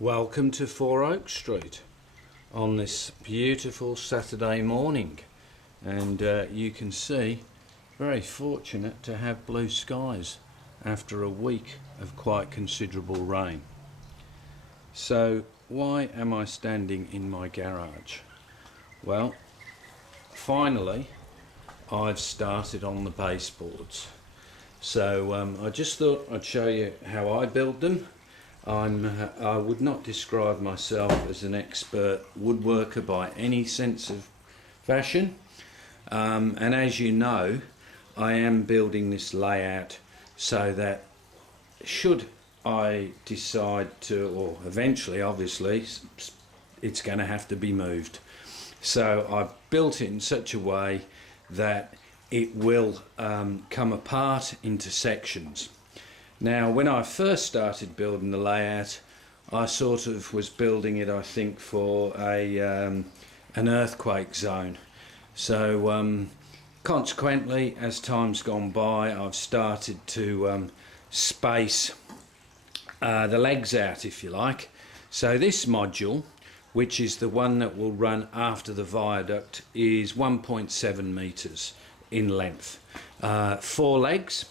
Welcome to 4 Oak Street on this beautiful Saturday morning, and you can see very fortunate to have blue skies after a week of quite considerable rain. So why am I standing in my garage? Well, finally I've started on the baseboards. So I just thought I'd show you how I build them. I would not describe myself as an expert woodworker by any sense of fashion, and as you know, I am building this layout so that should I decide to, or eventually obviously it's going to have to be moved, so I've built it in such a way that it will come apart into sections. Now, when I first started building the layout, I sort of was building it, I think, for an earthquake zone. So consequently, as time's gone by, I've started to space the legs out, if you like. So this module, which is the one that will run after the viaduct, is 1.7 meters in length. 4 legs.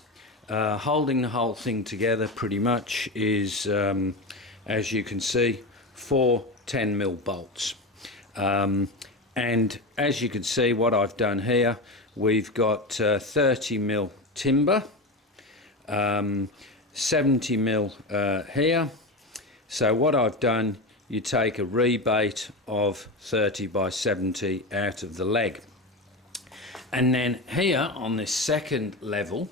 Holding the whole thing together pretty much is, as you can see, 4 10mm bolts. And as you can see, what I've done here, we've got 30mm timber, 70mm here. So what I've done, you take a rebate of 30 by 70 out of the leg. And then here on this second level,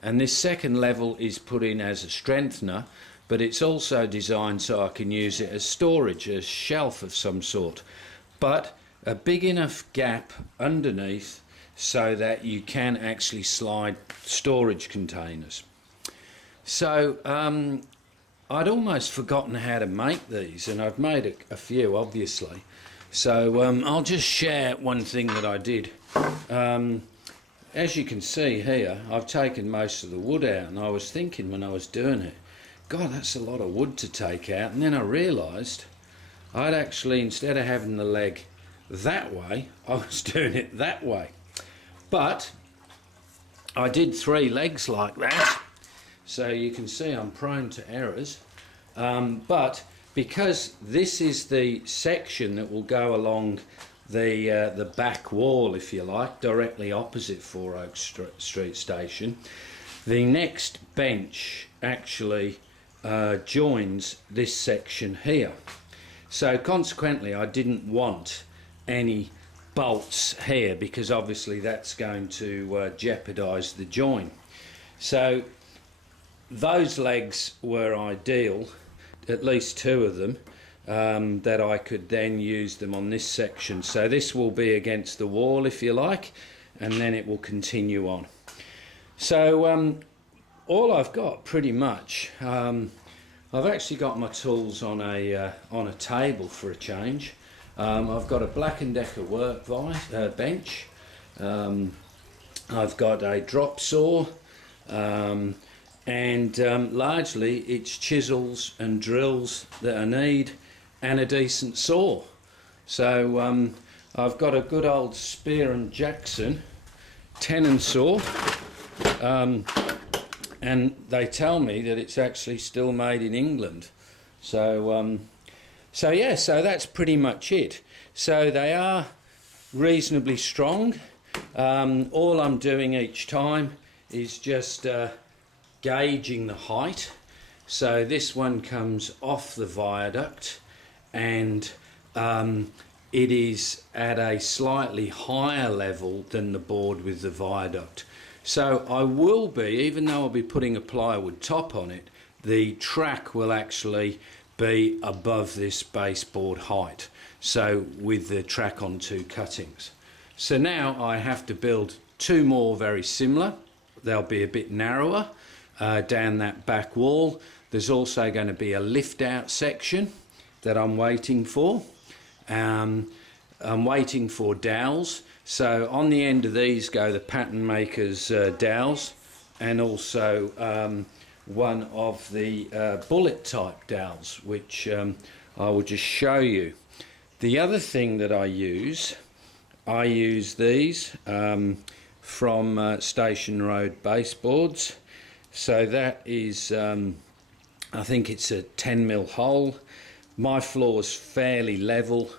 and this second level is put in as a strengthener, but it's also designed so I can use it as storage, a shelf of some sort, but a big enough gap underneath so that you can actually slide storage containers. So I'd almost forgotten how to make these, and I've made a few obviously, so I'll just share one thing that I did. As you can see here, I've taken most of the wood out, and I was thinking when I was doing it, God, that's a lot of wood to take out. And then I realised I'd actually, instead of having the leg that way, I was doing it that way. But I did 3 legs like that, so you can see I'm prone to errors. But because this is the section that will go along the back wall, if you like, directly opposite 4 Oak Street Station, the next bench actually joins this section here. So consequently I didn't want any bolts here, because obviously that's going to jeopardize the join. So those legs were ideal, at least 2 of them, that I could then use them on this section. So this will be against the wall, if you like, and then it will continue on. So all I've got pretty much, I've actually got my tools on a table for a change. I've got a Black & Decker work bench. I've got a drop saw, and largely it's chisels and drills that I need, and a decent saw. So I've got a good old Spear & Jackson tenon saw, and they tell me that it's actually still made in England. So yeah, so that's pretty much it. So they are reasonably strong. All I'm doing each time is just gauging the height. So this one comes off the viaduct, and it is at a slightly higher level than the board with the viaduct. So I will be, even though I'll be putting a plywood top on it, the track will actually be above this baseboard height, so with the track on 2 cuttings. So now I have to build 2 more very similar. They'll be a bit narrower down that back wall. There's also going to be a lift out section that I'm waiting for. I'm waiting for dowels. So on the end of these go the pattern maker's dowels, and also one of the bullet type dowels, which I will just show you. The other thing that I use these from Station Road baseboards. So that is, I think it's a 10mm hole. My floor's fairly level,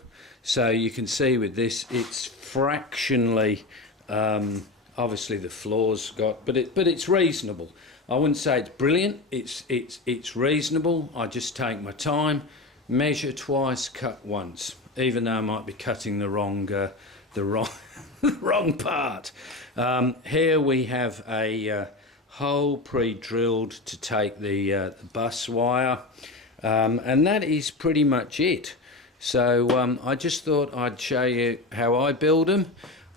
so you can see with this it's fractionally, obviously the floor's got, but it's reasonable. I wouldn't say it's brilliant. It's reasonable. I just take my time, measure twice, cut once, even though I might be cutting the wrong wrong part. Here we have a hole pre-drilled to take the bus wire, and that is pretty much it. So I just thought I'd show you how I build them.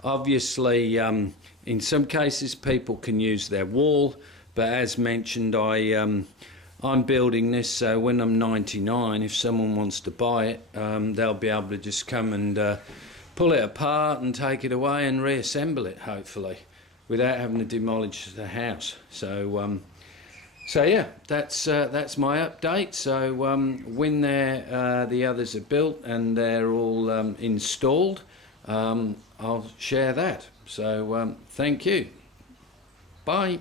Obviously, in some cases people can use their wall, but as mentioned, I'm building this so when I'm 99, if someone wants to buy it, they'll be able to just come and pull it apart and take it away and reassemble it, hopefully, without having to demolish the house. So so yeah, that's my update. So when the others are built and they're all installed, I'll share that. So thank you. Bye.